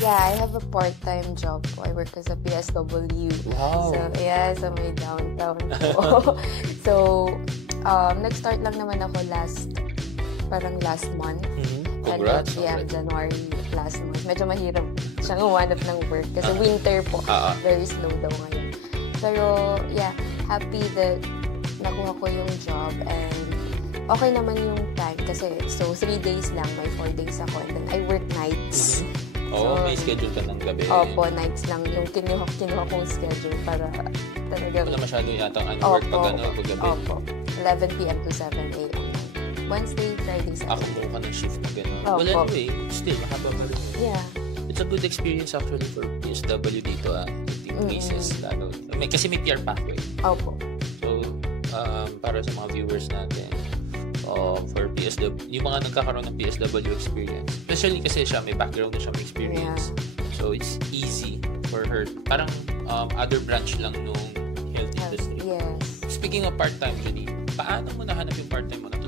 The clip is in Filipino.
Yeah, I have a part-time job po. I work as a PSW. Wow. So, yeah, sa may downtown po. So, nag-start lang naman ako last month. Congrats. Yeah, January last month. Medyo mahirap siyang humanap ng work kasi winter po. Very slow daw ngayon. Pero, yeah, happy that nakuha ko yung job and okay naman yung time kasi 3 days lang, may 4 days ako and then I work nights. May schedule ka ng gabi. Opo, nights lang yung kinuha kong schedule para talaga. Wala masyado yata ang work pag gabi. Opo, 11 p.m. to 7 a.m. Wednesday, Friday, Saturday. Ako mo ka ng shift na gano'n. Well, anyway, still, mahaba pa rin. Yeah. It's a good experience actually for PSW dito, yung cases, lalo. Kasi may PR pathway. Opo. So, para sa mga viewers natin, for PSW, yung mga nagkakaroon ng PSW experience, especially kasi siya, may background na siya, may experience. Yeah. So, it's easy for her. Parang other branch lang nung health industry. Yes. Speaking of part-time, Janine, paano mo nahanap yung part-time mo na